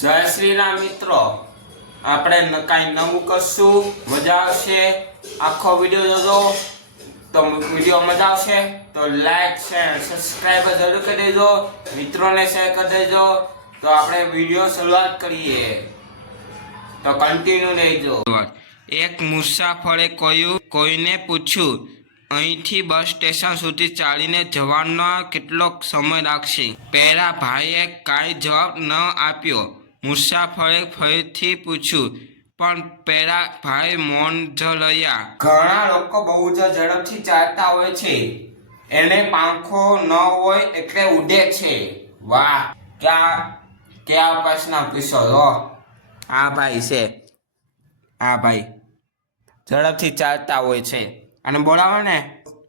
જય શ્રી રામ મિત્રો, આપણે કાંઈ નવું કરશું, મજા આવશે. આખો વિડીયો જોજો તો વિડીયો મજા આવશે તો લાઈક શેર સબસ્ક્રાઈબ જરૂર કરી દેજો, મિત્રોને શેર કરી દેજો. તો આપણે વિડીયો શરૂઆત કરીએ તો કન્ટિન્યુ રહેજો. એક મુસાફરે કોઈને પૂછ્યું, અહીંથી બસ સ્ટેશન સુધી ચાલીને જવાનો કેટલો સમય લાગશે? પહેલા ભાઈએ કાંઈ જવાબ ન આપ્યો. મુસાફરે ફરીથી પૂછ્યું, પણ પહેલા ભાઈ મૌન જ રહ્યા. ઘણા લોકો બહુ જ ઝડપથી ચાલતા હોય છે, એને પાંખો ન હોય એટલે ઉડે છે. વાહ, ક્યાં પ્રશ્ન પૂછો. આ ભાઈ છે, આ ભાઈ ઝડપથી ચાલતા હોય છે અને બોલાવો ને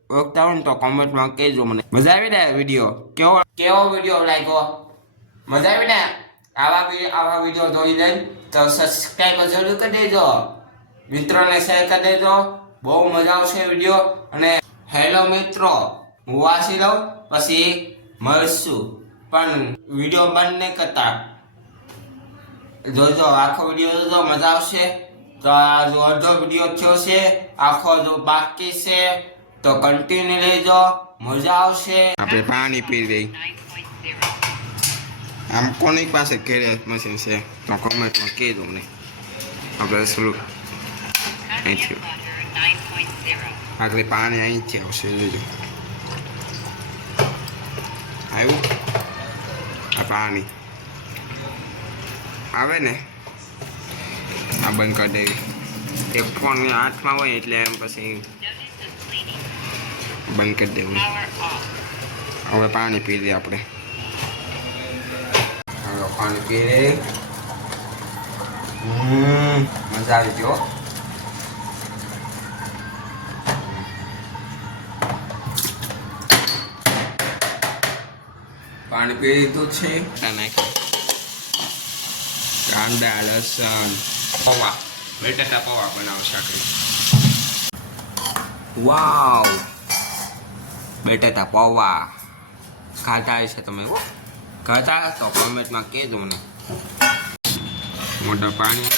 ઓળખતા હોય ને તો કોમેન્ટમાં કહેજો મને. મજા આવી ને વિડીયો? કેવો વિડીયો લાગ્યો? મજા આવી ને? આવા વિડીયો જોઈ લે તો સબસ્ક્રાઈબ જરૂર કરી દેજો, મિત્રોને શેર કરી દેજો. બહુ મજા આવશે વિડીયો. અને હેલો મિત્રો, હું વાંચી લઉં પછી મળશું, પણ વિડીયો બંધ નહીં કરતા. જોજો, આખો વિડીયો જોજો, મજા આવશે. તો આ જો અડધો વિડીયો થયો છે, આખો જો બાકી છે તો કન્ટિન્યુ રહેજો, મજા આવશે. આપણે પાણી પી લઈ. આમ કોની પાસે ઘરે મશીન છે તો કોમેન્ટમાં કહેજો મને. આપણે શું અહીંથી આગળ પાણી અહીંથી આવશે, જોજો. આવ્યું આ પાણી આવે ને, આ બંધ કરી દેવી. એક ફોન હાથમાં હોય એટલે એમ પછી બંધ કરી દેવું. હવે પાણી પી લઈએ આપણે. હવે પાણી પી લે. મજા આવી ગયો. પાણી પી લીધું છે. કાંદા, લસણ, પૌવા, બટેટા પૌવા બનાવશે આપણે. વાવ, બટેટા પૌવા ખાતા છે તમે? ખાતા તો કોમેન્ટમાં કહેજો મને. મોઢા પાણી